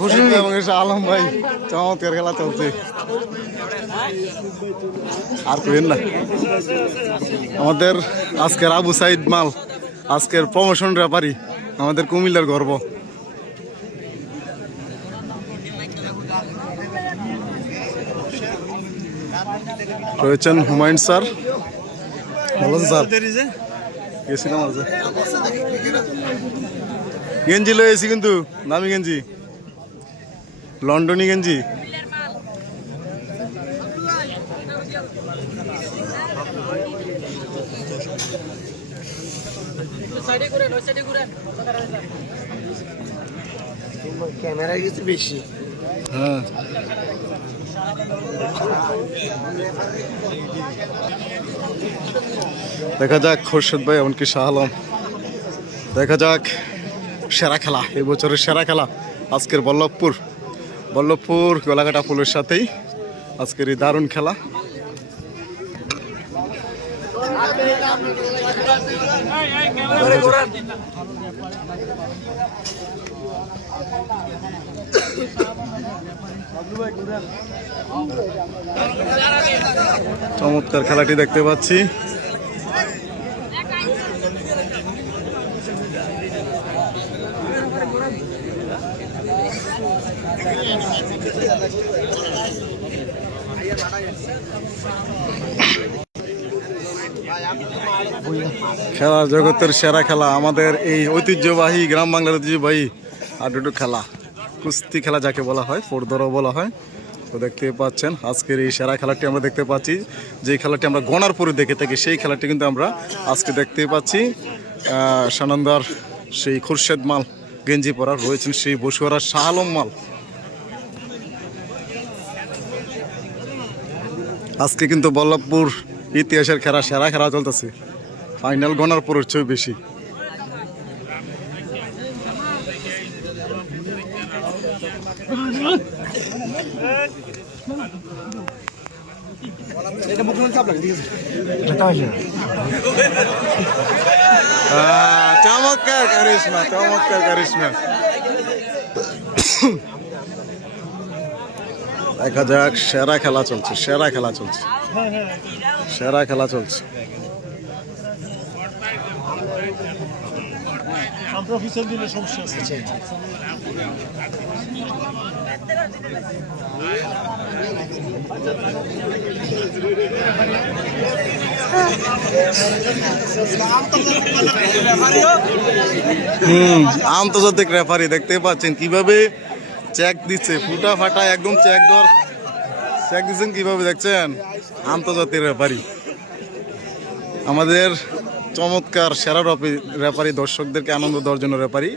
খুরশিদ ভাই এবং আলম ভাই চমৎকার খেলা চলছে। আর কইেন না, আমাদের আজকের আবু সাইদ মাল, আজকের প্রমোশন রেফারি, আমাদের কুমিল্লার গর্ব। রয়েছেন হুমায়ুন স্যার, ভালো স্যার গেছিলাম আজ। গেঞ্জি লয়ে এসি কিন্তু দামি গেঞ্জি, লন্ডনী গেঞ্জি। ক্যামেরা গেছে বেশি। হ্যাঁ, দেখা যাক খোরশেদ ভাই এমনকি শাহ আলম, দেখা যাক সেরা খেলা, এই বছরের সেরা খেলা আজকের বল্লভপুর গোলাঘাটা ফুলের সাথেই আজকের এই দারুণ খেলা। চমৎকার খেলাটি দেখতে পাচ্ছি। খেলার জগতের সেরা খেলা, আমাদের এই ঐতিহ্যবাহী গ্রাম বাংলার ঐতিহ্যবাহী হাডুডু খেলা, কুস্তি খেলা যাকে বলা হয়, ফোরদরও বলা হয়। তো দেখতে পাচ্ছেন আজকের এই সেরা খেলাটি আমরা দেখতে পাচ্ছি, যে খেলাটি আমরা গনার পরে দেখে থাকি সেই খেলাটি কিন্তু আমরা আজকে দেখতে পাচ্ছি। সানন্দার সেই খুরশেদ মাল গেঞ্জি পরা, রয়েছেন সেই বসুয়ারার শাহ আলম মাল। আজকে কিন্তু বল্লভপুর ইতিহাসের খেলা, সেরা খেলা চলতেছে, ফাইনাল গনার পরের চেয়ে বেশি। চমৎকার কারিশমা, চমৎকার কারিশমা। দেখা যাক, সেরা খেলা চলছে, সেরা খেলা চলছে, সেরা খেলা চলছে। আন্তর্জাতিক রেফারি দেখতে পাচ্ছেন কিভাবে চেক দিচ্ছে, ফুটা ফাটা একদম চেক দিচ্ছেন কিভাবে, দেখছেন? আন্তর্জাতিক রেফারি, আমাদের চমৎকার সেরা রেফারি, দর্শকদেরকে আনন্দ দেওয়ার জন্য রেফারি।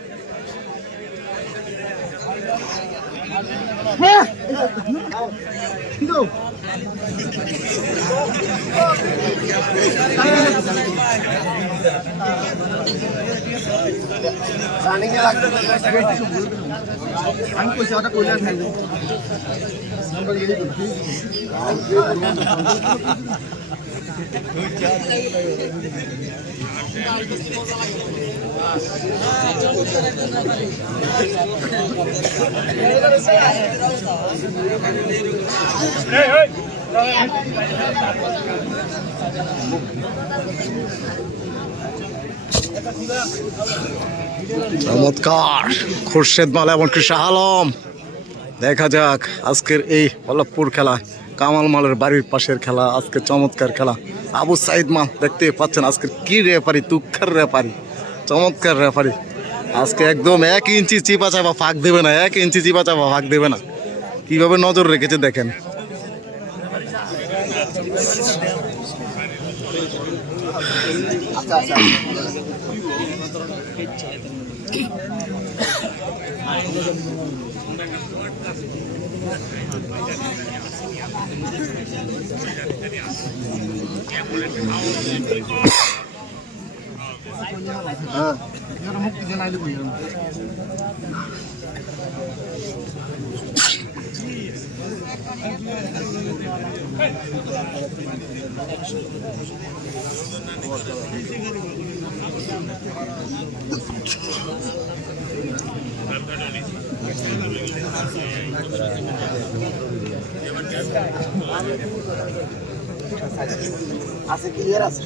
চমৎকার খুরশেদ মাল এমনকি শাহ আলম। দেখা যাক আজকের এই বল্লভপুর খেলা, কামাল মালের বাড়ির পাশের খেলা, আজকে চমৎকার খেলা। আবু সাইদ মাল দেখতে পাচ্ছেন আজকের কি রেফারি, তুক্ষার রেফারি, চমৎকার রেফারি। আজকে একদম 1 ইঞ্চি চিপা চাপা ফাঁক দেবে না, 1 ইঞ্চি চিপা চাপা ফাঁক দেবে না, কিভাবে নজর রেখেছে দেখেন। আছে ক্লিয়ার আছে